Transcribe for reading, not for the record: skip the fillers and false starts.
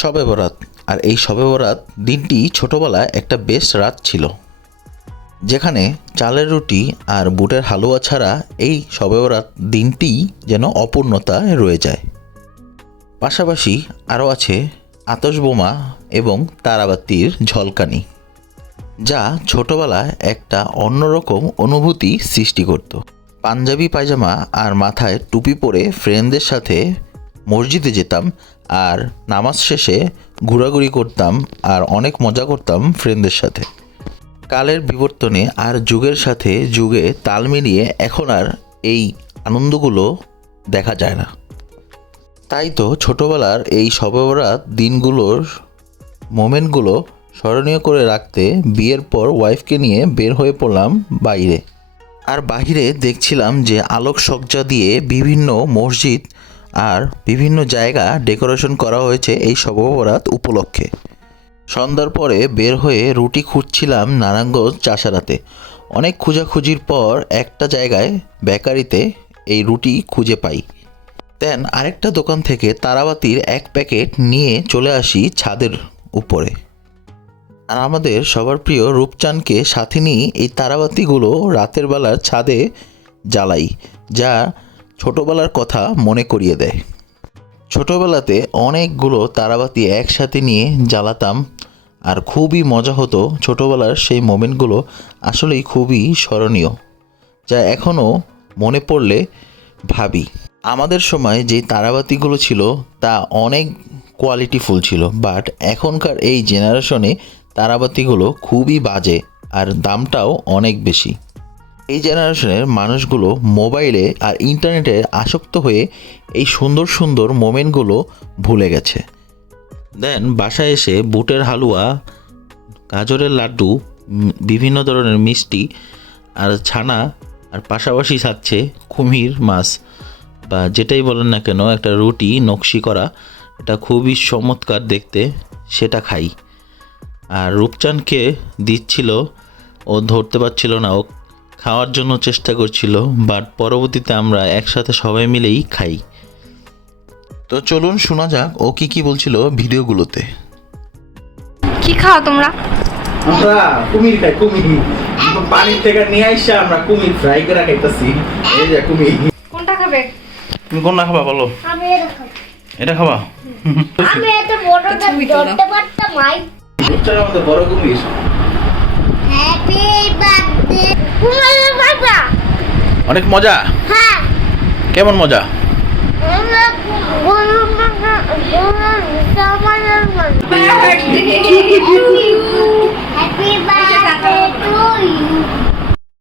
শবে বরাত। আর এই শবে বরাত দিনটি ছোটবেলায় একটা বেশ রাত ছিল, যেখানে চালের রুটি আর বুটের হালুয়া ছাড়া এই শবে বরাত দিনটি যেন অপূর্ণতায় রয়ে যায়। পাশাপাশি আরও আছে আতশবোমা এবং তারাবাতির ঝলকানি, যা ছোটবেলায় একটা অন্যরকম অনুভূতি সৃষ্টি করত। পাঞ্জাবি পায়জামা আর মাথায় টুপি পরে ফ্রেন্ডদের সাথে মসজিদে যেতাম আর নামাজ শেষে ঘোরাঘুরি করতাম আর অনেক মজা করতাম ফ্রেন্ডদের সাথে। কালের বিবর্তনে আর যুগের সাথে যুগে তাল মিলিয়ে এখন আর এই আনন্দগুলো দেখা যায় না। তাই তো ছোটোবেলার এই শবে বরাত দিনগুলোর মোমেন্টগুলো স্মরণীয় করে রাখতে বিয়ের পর ওয়াইফকে নিয়ে বের হয়ে পড়লাম বাইরে। আর বাহিরে দেখছিলাম যে আলোকসজ্জা দিয়ে বিভিন্ন মসজিদ আর বিভিন্ন জায়গা ডেকোরেশন করা হয়েছে এই শবে বরাত উপলক্ষে। সন্ধ্যার পরে বের হয়ে রুটি খুঁজছিলাম নারায়ণগঞ্জ চাষারাতে। অনেক খোঁজাখুঁজির পর একটা জায়গায় বেকারিতে এই রুটি খুঁজে পাই। দেন আরেকটা দোকান থেকে তারাবাতির এক প্যাকেট নিয়ে চলে আসি ছাদের উপরে। আর আমাদের সবার প্রিয় রূপচাঁদকে সাথে নিয়ে এই তারাবাতিগুলো রাতের বেলার ছাদে জ্বালাই, যা ছোটোবেলার কথা মনে করিয়ে দেয়। ছোটোবেলাতে অনেকগুলো তারাবাতি একসাথে নিয়ে জ্বালাতাম আর খুবই মজা হতো। ছোটোবেলার সেই মোমেন্টগুলো আসলেই খুবই স্মরণীয়, যা এখনও মনে পড়লে ভাবি। আমাদের সময় যে তারাবাতিগুলো ছিল তা অনেক কোয়ালিটিফুল ছিল, বাট এখনকার এই জেনারেশনে তারাবাতিগুলো খুবই বাজে আর দামটাও অনেক বেশি। এই জেনারেশনের মানুষগুলো মোবাইলে আর ইন্টারনেটে আসক্ত হয়ে এই সুন্দর সুন্দর মোমেন্টগুলো ভুলে গেছে। দেন বাসায় এসে বুটের হালুয়া, গাজরের লাড্ডু, বিভিন্ন ধরনের মিষ্টি আর ছানা, আর পাশাপাশি থাকছে কুমির মাছ বা যেটাই বলেন না কেন, একটা রুটি নকশি করা, এটা খুবই চমৎকার দেখতে, সেটা খাই। আর রূপচাঁদকে দিচ্ছিল, ও ধরতে পারছিল না, ও খাওয়ার জন্য চেষ্টা করছিল, বাট পরবর্তীতে আমরা একসাথে সবাই মিলেই খাই। তো চলুন শোনা যাক ও কি কি বলছিল ভিডিওগুলোতে। কি খাও তোমরা? আমরা কুমির খাই, কুমির পানির থেকে নিয়ে আইসা আমরা কুমির ফ্রাই করে খাইতেছি। এই যে কুমির। কোনটা খাবে? তুমি কোনটা খাবা বলো? আমি এটা খাবো। এটা খাবা? আমি এত বড়টা ধরতে পারতাম ভাই। রূপচাঁদের মধ্যে বড় কুমির। হ্যাপি বার্থডে কুমির বাবা। অনেক মজা। হ্যাঁ, কেমন মজা? আমরা গরু মাংস আমার